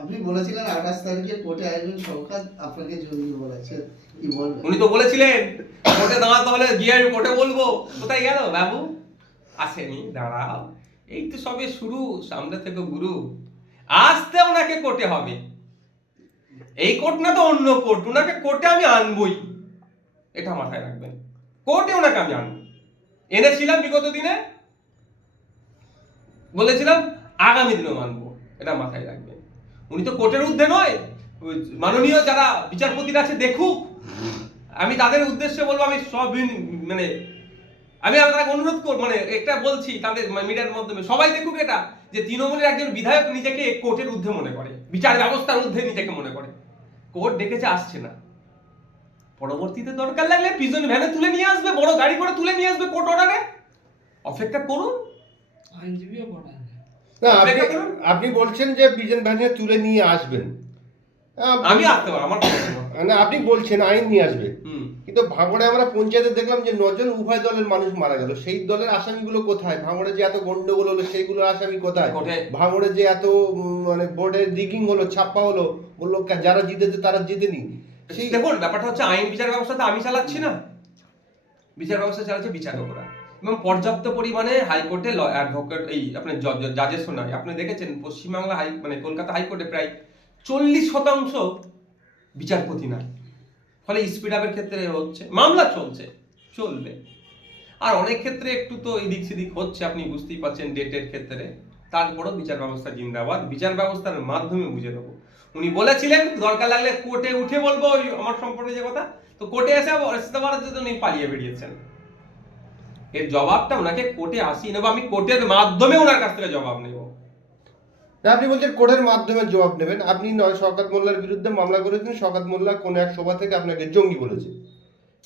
আপনি বলেছিলেন 28 তারিখে কোর্টে আসবেন, শওকত আপনাকে জঙ্গি বলেছে, কি বলবেন? উনি তো বলেছিলেন কোর্টে দাঁড়াতে হলে গিয়ে আমি কোর্টে বলবো। কোথায় গেল বাবু? আসেনি, দাঁড়াও, এই তো সবে শুরু, সামনে থেকে গুরু। আসতে ওনাকে কোর্টে হবে, এই কোর্ট না তো অন্য কোর্ট, ওনাকে কোর্টে আমি আনবই, এটা মাথায় রাখবেন। কোর্টে ওনাকে আমি আনবো, এনেছিলাম বিগত দিনে, বলেছিলাম আগামী দিনও মানবো, এটা মাথায় রাখবেন। উনি তো কোর্টের ঊর্ধ্বে নয়, মাননীয় যারা বিচারপতিরা আছে দেখুক। আমি তাদের উদ্দেশ্যে বলবো, আমি সব মানে আমি আপনাকে অনুরোধ করবো, মানে একটা বলছি তাদের মিডিয়ার মাধ্যমে, সবাই দেখুক এটা, যে তৃণমূলের একজন বিধায়ক নিজেকে কোর্টের ঊর্ধ্বে মনে করে, বিচার ব্যবস্থার ঊর্ধ্বে নিজেকে মনে করে। কোর্ট ডেকেছে, আসছে না, পরবর্তীতে দরকার লাগলে প্রিজন ভ্যানে তুলে নিয়ে আসবে, বড় গাড়ি করে তুলে নিয়ে আসবে কোর্ট অর্ডারে। অপেক্ষা করুন, আইনজীবীও পড়ায় না। না, আপনি বলছেন যে প্রিজন ভ্যানে তুলে নিয়ে আসবেন, আমি আসতে পারবো, আমার না আপনি বলছেন আইন নিয়ে আসবে, হুম। কিন্তু ভাঙড়ে আমরা পঞ্চায়েতে দেখলাম যে 9 জন উভয় দলের মানুষ মারা গেল, সেই দলের আসামিগুলো কোথায়? ভাঙড়ে যে এত গন্ডগোল হলো সেইগুলোর আসামি কোথায়? ভাঙড়ে যে এত মানে বোর্ডে রিগিং হলো, ছাপ্পা হলো, বললো যারা জিতেছে তারা জিতেনি। সেই দেখুন, ব্যাপারটা হচ্ছে আইন বিচার ব্যবস্থাতে আমি চালাচ্ছি না, বিচার ব্যবস্থা চালাচ্ছে বিচারকরা, এবং পর্যাপ্ত পরিমাণে হাইকোর্টে অ্যাডভোকেট, এই আপনার জাজের শোনায়। আপনি দেখেছেন পশ্চিমবাংলা মানে কলকাতা হাইকোর্টে প্রায় 40% বিচারপতি না, ফলে স্পিড আপের ক্ষেত্রে হচ্ছে, মামলা চলবে। আর অনেক ক্ষেত্রে একটু তো এদিক সেদিক হচ্ছে, আপনি বুঝতেই পারছেন ডেটের ক্ষেত্রে। তারপরও বিচার ব্যবস্থা জিন্দাবাদ, বিচার ব্যবস্থার মাধ্যমে বুঝে দেবো। উনি বলেছিলেন দরকার লাগলে কোর্টে উঠে বলবো ওই আমার সম্পর্কে যে কথা, তো কোর্টে এসে আসতে পারার জন্য উনি পালিয়ে বেরিয়েছেন। এর জবাবটা ওনাকে কোর্টে আসিয়ে নেবো, আমি কোর্টের মাধ্যমে ওনার কাছ থেকে জবাব নেব। আপনি বলছেন কোর্টের মাধ্যমে জবাব নেবেন। আপনি শওকত মোল্লার বিরুদ্ধে মামলা করেছেন, শওকত মোল্লা কোন এক সভা থেকে আপনাকে জঙ্গি বলেছে,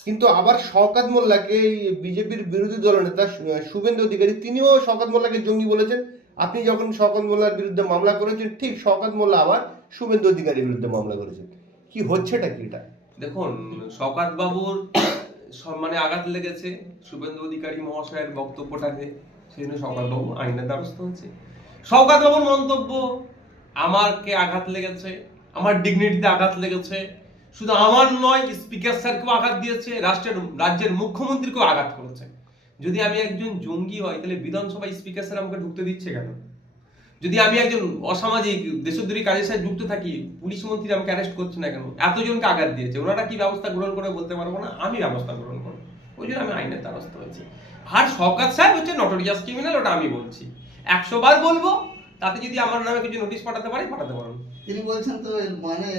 কিন্তু আবার শওকত মোল্লাকে বিজেপির বিরোধী দলনেতা শুভেন্দু অধিকারী তিনিও শওকত মোল্লাকে জঙ্গি বলেছেন। আপনি যখন শওকত মোল্লার বিরুদ্ধে মামলা করেছেন, ঠিক শওকত মোল্লা আবার শুভেন্দু অধিকারীর বিরুদ্ধে মামলা করেছেন। কি হচ্ছেটা কি এটা? দেখুন, শওকত বাবুর সম্মানে আঘাত লেগেছে শুভেন্দু অধিকারী মহাশয়ের বক্তব্যটাকে, সেই জন্য শওকত বাবু আইনের দ্বারস্থ হয়েছে। শওকত বাবুর মন্তব্য আমাকে আঘাত লেগেছে, আমার ডিগনিটিতে আঘাত লেগেছে, শুধু আমার নয়, স্পিকার স্যারকেও আঘাত দিয়েছে, রাজ্যের মুখ্যমন্ত্রীকেও আঘাত করেছে। যদি আমি একজন জঙ্গি হই, তাহলে বিধানসভায় স্পিকার স্যার আমাকে ঢুকতে দিচ্ছে কেন? যদি আমি একজন অসামাজিক দেশদ্রোহী কাজের সাথে যুক্ত থাকি, পুলিশ মন্ত্রী আমাকে অ্যারেস্ট করছে না কেন? এতজনকে আঘাত দিয়েছে, ওনারা কি ব্যবস্থা গ্রহণ করে বলতে পারবো না? আমি ব্যবস্থা গ্রহণ করবো, ওই জন্য আমি আইনের দ্বারস্থ হয়েছি। আর শওকত সাহেব হচ্ছে নটোরিয়াস ক্রিমিনাল, ওটা আমি বলছি, 100 বার বলবো। তাতে যদি আমার নামে কিছু নোটিশ পাঠাতে পারি, পাঠাতে পারুন। তিনি বলছেন তো এর মানে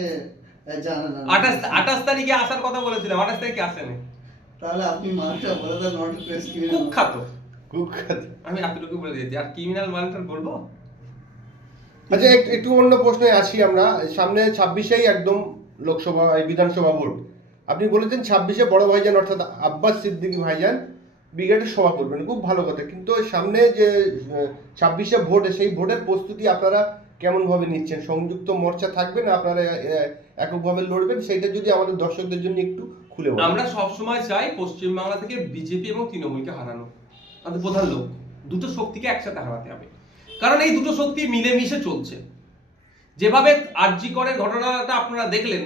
জানেন না। 28 তারিখে আসার কথা বলেছিলাম, 28 তারিখে আসেনি। তাহলে আপনি মানটা বলে দেন, নট প্রেস কুখ্যাত, কুখ্যাত। আমি এতটুকু বলে দিয়েছি, আর ক্রিমিনাল মানটা বলবো। আচ্ছা, একটু অন্য প্রশ্নে আসি আমরা। সামনে 26-এই একদম লোকসভা বিধানসভা ভোট। আপনি বলেছেন 26-এ বড় ভাইজান অর্থাৎ আব্বাস সিদ্দিকী ভাইজান ব্রিগেডের সভা করবেন, খুব ভালো কথা, কিন্তু সামনে যে 26-এ ভোট, সেই ভোটের প্রস্তুতি আপনারা কেমন ভাবে নিচ্ছেন? সংযুক্ত মোর্চা থাকবে না আপনারা এককভাবে লড়বেন? সেইটা যদি আমাদের দর্শকদের জন্য একটু খুলে বলেন। আমরা সবসময় চাই পশ্চিমবাংলা থেকে বিজেপি এবং তৃণমূলকে হারানো, আমাদের প্রধান লোক। দুটো শক্তিকে একসাথে হারাতে হবে, কারণ এই দুটো শক্তি মিলেমিশে চলছে। যেভাবে আরজি করের ঘটনাটা আপনারা দেখলেন,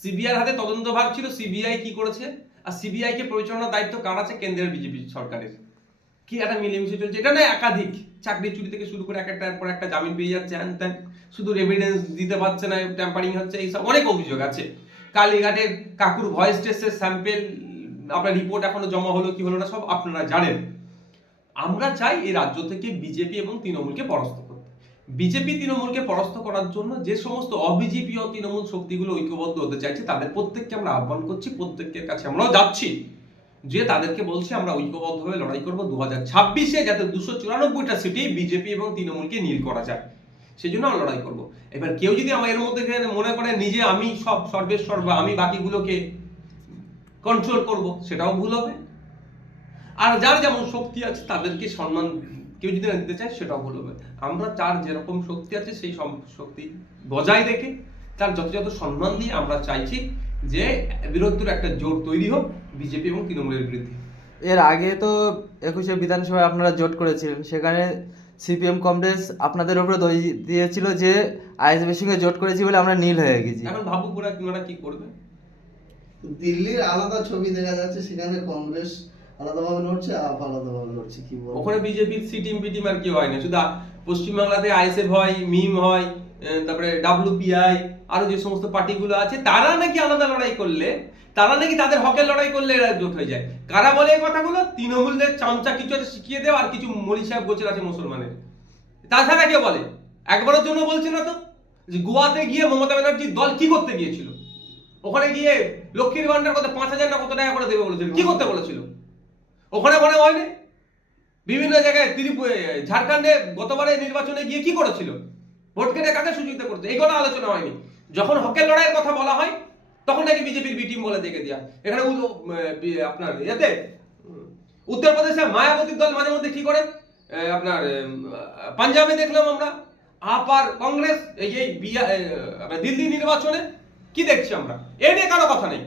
সিবিআইর হাতে তদন্তভার ছিল, সিবিআই কি করেছে, আর সিবিআই কে পরিচালনার দায়িত্ব কার আছে? কেন্দ্রের বিজেপি সরকারের। কি একটা মিলেমিশে চলছে, এটা না একাধিক চাকরি চুরি থেকে শুরু করে একটার পর একটা জামিন পেয়ে যাচ্ছে, হ্যান ত্যান, শুধু এভিডেন্স দিতে পারছে না, ট্যাম্পারিং হচ্ছে, এইসব অনেক অভিযোগ আছে। কালীঘাটের কাকুর ভয়েস টেস্টের স্যাম্পেল আপনার রিপোর্ট এখনো জমা হলো কি হলো না সব আপনারা জানেন। আমরা চাই এই রাজ্য থেকে বিজেপি এবং তৃণমূলকে পরাস্ত করতে। বিজেপি তৃণমূলকে পরাস্ত করার জন্য যে সমস্ত অবিজেপি ও তৃণমূল শক্তিগুলো ঐক্যবদ্ধ হতে চাইছে, তাদের প্রত্যেককে আমরা আহ্বান করছি, প্রত্যেকের কাছে আমরাও যাচ্ছি, যে তাদেরকে বলছি আমরা ঐক্যবদ্ধভাবে লড়াই করবো 2026-এ, যাতে 294টা সিটে বিজেপি এবং তৃণমূলকে নীল করা যায়, সেই জন্য আমরা লড়াই করবো। এবার কেউ যদি আমার এর মধ্যে মনে করে নিজে আমি সব সর্বেশ্বর বা আমি বাকিগুলোকে কন্ট্রোল করব, সেটাও ভুল হবে। আর যার যেমন শক্তি আছে তাদেরকে সম্মান কেউ যদি না দিতে চায়, সেটাও ভুল হবে। আমরা যার যেরকম শক্তি আছে সেই শক্তি বজায় রেখে তার যথাযথ সম্মান দিয়ে আমরা চাইছি যে বিরোধীর একটা জোট তৈরি হোক বিজেপি এবং তৃণমূলের বিরুদ্ধে। এর আগে তো 21-এ বিধানসভায় আপনারা জোট করেছিলেন, সেখানে সিপিএম কংগ্রেস আপনাদের উপরে দই দিয়েছিল যে আইএসএফের সঙ্গে জোট করেছি বলে আমরা নীল হয়ে গেছি। এখন ভাবুক ওরা কি করবে। দিল্লির আলাদা ছবি দেখা যাচ্ছে, সেখানে কংগ্রেস আলাদাভাবে লড়ছে, আপ আলাদাভাবে লড়ছে, কি বলবো। ওখানে বিজেপির সিটিম পিটিম আর কি হয় না, শুধু পশ্চিমবাংলাতে আইএসএফ হয়, মিম হয়, তারপরে ডাব্লিউপিআই, আরো যে সমস্ত পার্টিগুলো আছে তারা নাকি আলাদা লড়াই করলে, তারা নাকি তাদের হকের লড়াই করলে এরা জোট হয়ে যায়। কারা বলে এই কথাগুলো? তৃণমূলদের চামচা কিছু একটা শিখিয়ে দেওয়া আর কিছু মলি সাহেব গোছের আছে মুসলমানের। তাছাড়া কেউ বলে? একবারের জন্য বলছে না তো যে গোয়াতে গিয়ে মমতা ব্যানার্জির দল কি করতে গিয়েছিল, ওখানে গিয়ে লক্ষ্মীর ভান্ডার কত 5,000 না কত টাকা করে দেবে বলেছিল, কি করতে বলেছিল? ওখানে মনে হয়নি বিভিন্ন জায়গায় ঝাড়খণ্ডে গতবারে নির্বাচনে গিয়ে কি করেছিল, ভোট কেটে কাকে সুযোগিতা করতে, এইগুলো আলোচনা হয়নি। যখন হকের লড়াইয়ের কথা বলা হয় তখন নাকি বিজেপির বি টিম বলে দেখে দেয়া। এখানে আপনার এতে উত্তরপ্রদেশে মায়াবতীর দল মাঝে মধ্যে কি করে, আপনার পাঞ্জাবে দেখলাম আমরা আপ আর কংগ্রেস এই দিল্লি নির্বাচনে কি দেখছি আমরা, এ নিয়ে কারো কথা নেই।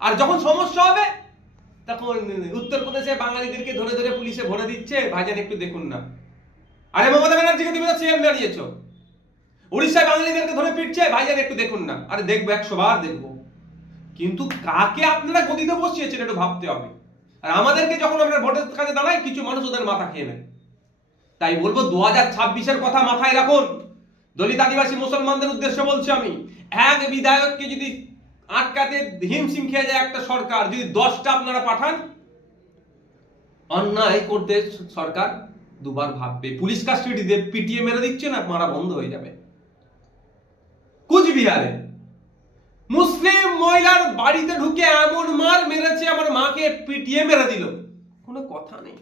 আর যখন সমস্যা হবে তখন উত্তরপ্রদেশে বাঙালিদেরকে ধরে ধরে পুলিশে ভরে দিচ্ছে, ভাইজান একটু দেখুন না। আরে মমতা ব্যানার্জিকে তুমি তো সিএম বানিয়েছো, উড়িষ্যায় বাঙালিদেরকে ধরে পিটছে, ভাইজান একটু দেখুন না। আরে দেখবো, 100 বার দেখবো, কিন্তু কাকে আপনারা গদিতে বসিয়েছেন একটু ভাবতে হবে। আর আমাদেরকে যখন আমরা ভোটের কাছে দাঁড়াই কিছু মানুষ ওদের মাথা খেয়ে নেয়। তাই বলবো 2026-এর কথা মাথায় রাখুন। দলিত আদিবাসী মুসলমানদের উদ্দেশ্যে বলছি আমি, এক বিধায়ককে যদি আটকাতে হিমশিম খেয়ে যায় একটা সরকার, যদি 10টা আপনারা পাঠান, অন্যায় করতে সরকার দুবার ভাববে। পুলিশ কাস্টডি দিয়ে পিটিয়ে মেরে দিচ্ছে না, মারা বন্ধ হয়ে যাবে। কুচবিহারে মুসলিম মহিলার বাড়িতে ঢুকে এমন মার মেরেছে, আমার মাকে পিটিয়ে মেরে দিল, কোনো কথা নেই।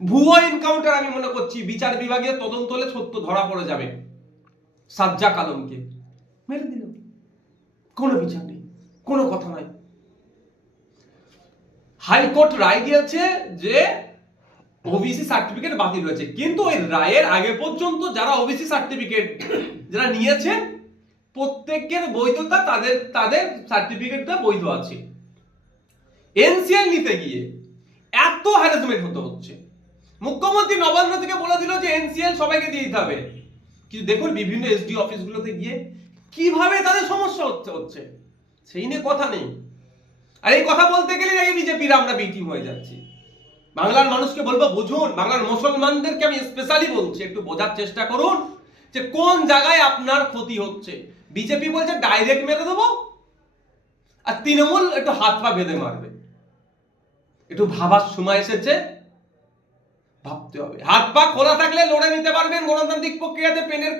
ভুয়ো এনকাউন্টার আমি মনে করছি বিচার বিভাগীয় তদন্ত হলে সত্য ধরা পড়ে যাবে। সাজ্জাক আলমকে মেরে দিল, কোনো বিচার নেই, কোনো কথা নাই। হাইকোর্ট রায় দিয়েছে যে ওবিসি সার্টিফিকেট বাতিল হয়েছে, কিন্তু ওই রায়ের আগে পর্যন্ত যারা ওবিসি সার্টিফিকেট যারা নিয়েছেন প্রত্যেকের বৈধতা, তাদের সার্টিফিকেটটা বৈধ আছে। এনসিএল নিতে গিয়ে এত হ্যারাসমেন্ট হতে হচ্ছে। মুখ্যমন্ত্রী নবান্ন থেকে বলে দিল যে এনসিএল সবাইকে দিয়ে দিতে হবে, কিন্তু দেখুন বিভিন্ন এসডি অফিসগুলোতে গিয়ে কিভাবে তাদের সমস্যা হচ্ছে, সেই নিয়ে কথা নেই। আর এই কথা বলতে গেলে নাকি বিজেপির আমরা বি টিম হয়ে যাচ্ছি। বাংলার মানুষকে বলবো বুঝুন, বাংলার মুসলমানদেরকে আমি স্পেশালি বলছি একটু বোঝার চেষ্টা করুন যে কোন জায়গায় আপনার ক্ষতি হচ্ছে। বিজেপি বলছে ডাইরেক্ট মেরে দেবো, আর তৃণমূল একটু হাত পা বেঁধে মারবে। একটু ভাবার সময় এসেছে, ভাবতে হবে। হাত পা খোলা থাকলে লড়ে নিতে পারবেন গণতান্ত্রিক প্রক্রিয়াতে পেনের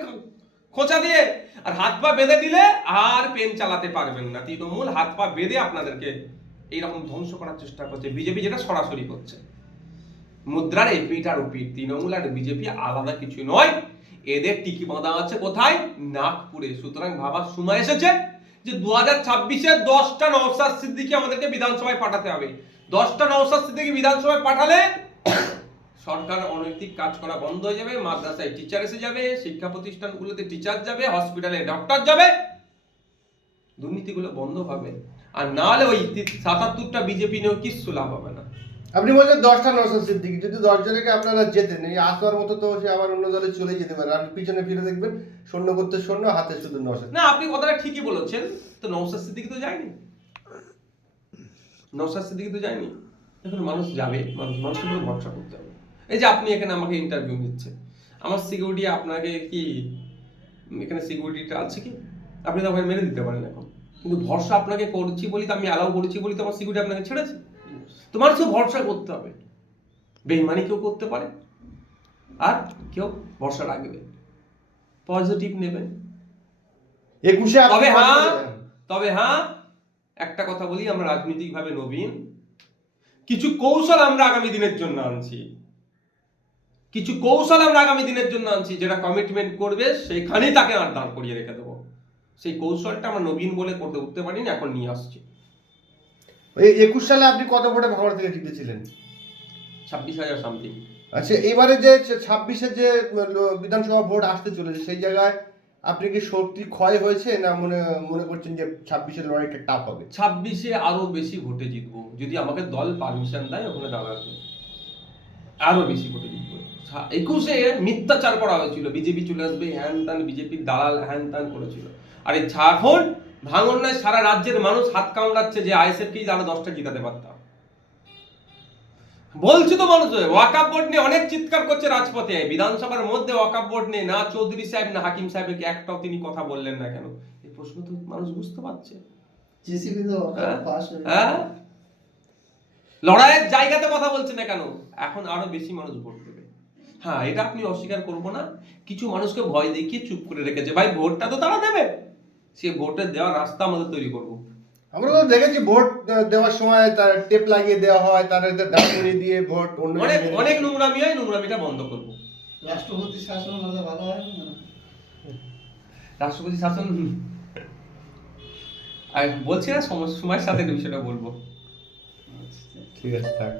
খোঁচা দিয়ে, আর হাত পা বেঁধে দিলে আর পেন চালাতে পারবেন না। তৃণমূল হাত পা বেঁধে আপনাদেরকে এইরকম ধ্বংস করার চেষ্টা করছে, বিজেপি যেটা সরাসরি করছে। মুদ্রার এপিট আর ওপিট, তৃণমূল আর বিজেপি আলাদা কিছু নয়, এদের টিকি বাঁধা আছে কোথায়? নাগপুরে। সুতরাং ভাবার সময় এসেছে যে 2026-এ 10টা নওশাদ সিদ্দিকী আমাদেরকে বিধানসভায় পাঠাতে হবে। 10টা নওশাদ সিদ্দিকী বিধানসভায় পাঠালে সরকার অনৈতিক কাজ করা বন্ধ হয়ে যাবে, মাদ্রাসায় টিচার এসে যাবে, শিক্ষা প্রতিষ্ঠানগুলোতে টিচার যাবে, হসপিটালে ডক্টর যাবে, দুর্নীতিগুলো বন্ধ হবে। আর না হলে ওই 77টা বিজেপি নিয়েও কিচ্ছু লাভ হবে না। আপনি বলছেন 10টা নওশাদ সিদ্দিকী, যদি 10 জনকে আপনারা যেতেন, এই আসবার মতো তো সে আবার অন্য দলে চলে যেতে পারে। আপনি পিছনে ফিরে দেখবেন শূন্য করতে শূন্য, হাতে শুধু নওশাদ। না, আপনি কথাটা ঠিকই বলেছেন। তো নওশাদ সিদ্দিকী তো যায়নি, নওশাদ সিদ্দিকী তো যায়নি। এখন মানুষ যাবে, মানুষের উপর ভরসা করতে হবে। এই যে আপনি এখানে আমাকে ইন্টারভিউ নিচ্ছে, আমার সিকিউরিটি আপনাকে কি এখানে সিকিউরিটিটা আছে কি? আপনি তো আমাকে মেরে দিতে পারেন এখন, কিন্তু ভরসা আপনাকে করছি বলি তো, আমি অ্যালাউ করেছি বলি তো আমার সিকিউরিটি আপনাকে ছেড়েছে। তো মানুষকে ভরসা করতে হবে। বেইমানি কেউ করতে পারে, আর কেউ ভরসা রাখবে, পজিটিভ নেবেন। 21-এ তবে হ্যাঁ একটা কথা বলি, আমরা রাজনৈতিকভাবে নবীন, কিছু কৌশল আমরা আগামী দিনের জন্য আনছি, যেটা কমিটমেন্ট করবে সেখানেই তাকে আর দাঁড় করিয়ে রেখে দেবো। সেই কৌশলটা আমরা নবীন বলে করতে উঠতে পারিনি, এখন নিয়ে আসছি। 21 সালে আপনি কত ভোটে ভাঙড় থেকে জিতেছিলেন? 26,000 সামথিং। আচ্ছা, এবারে যে 26-এ যে বিধানসভা ভোট আসতে চলেছে, সেই জায়গায় আপনি কি শক্তি ক্ষয় হয়েছে, না মনে করছেন যে 26-এর লড়াইটা টাফ হবে? 26-এ আরো বেশি ভোটে জিতবো, যদি আমাকে দল পারমিশন দেয় ওখানে দাঁড়াতে, আরো বেশি ভোটে জিতবো। 21-এ মিথ্যাচার করা হয়েছিল, বিজেপি চলে আসবে, হ্যান ত্যান, বিজেপির দালাল হ্যান ত্যান করেছিল। আর এই এখন ভাঙন নয়, সারা রাজ্যের মানুষ হাত কামড়াচ্ছে যে আইএসএফকেই আরো 10টা জিতাতে পারতাম। বলছি তো মানুষ, ওয়াকাফ বোর্ড নিয়ে অনেক চিৎকার করছে রাজপথে, বিধানসভার মধ্যে ওয়াকাফ বোর্ড নিয়ে না চৌধুরী সাহেব না হাকিম সাহেবকে একটাও তিনি কথা বললেন না কেন? এই প্রশ্ন তো মানুষ বুঝতে পারছে। জিসিবি তো পাস হয়ে হ্যাঁ, লড়াইয়ের জায়গাতে কথা বলছে না কেন? এখন আরো বেশি মানুষ ভোট দেবে। হ্যাঁ, এটা আপনি অস্বীকার করবো না, কিছু মানুষকে ভয় দেখিয়ে চুপ করে রেখেছে। ভাই ভোটটা তো তারা দেবে, সে ভোটের দেওয়ার রাস্তা আমাদের তৈরি করবো। আমরা তো দেখেছি ভোট দেওয়ার সময় তার টেপ লাগিয়ে দেওয়া হয়, তার দাঁড়িয়ে দিয়ে ভোট অন্য অনেক অনেক নোংরামি হয়, নোংরামিটা বন্ধ করবো। রাষ্ট্রপতি শাসন হলে ভালো হয় না? রাষ্ট্রপতি শাসন আর বলছি না, সময়ের সাথে বিষয়টা বলবো। আচ্ছা। ঠিক আছে থাক।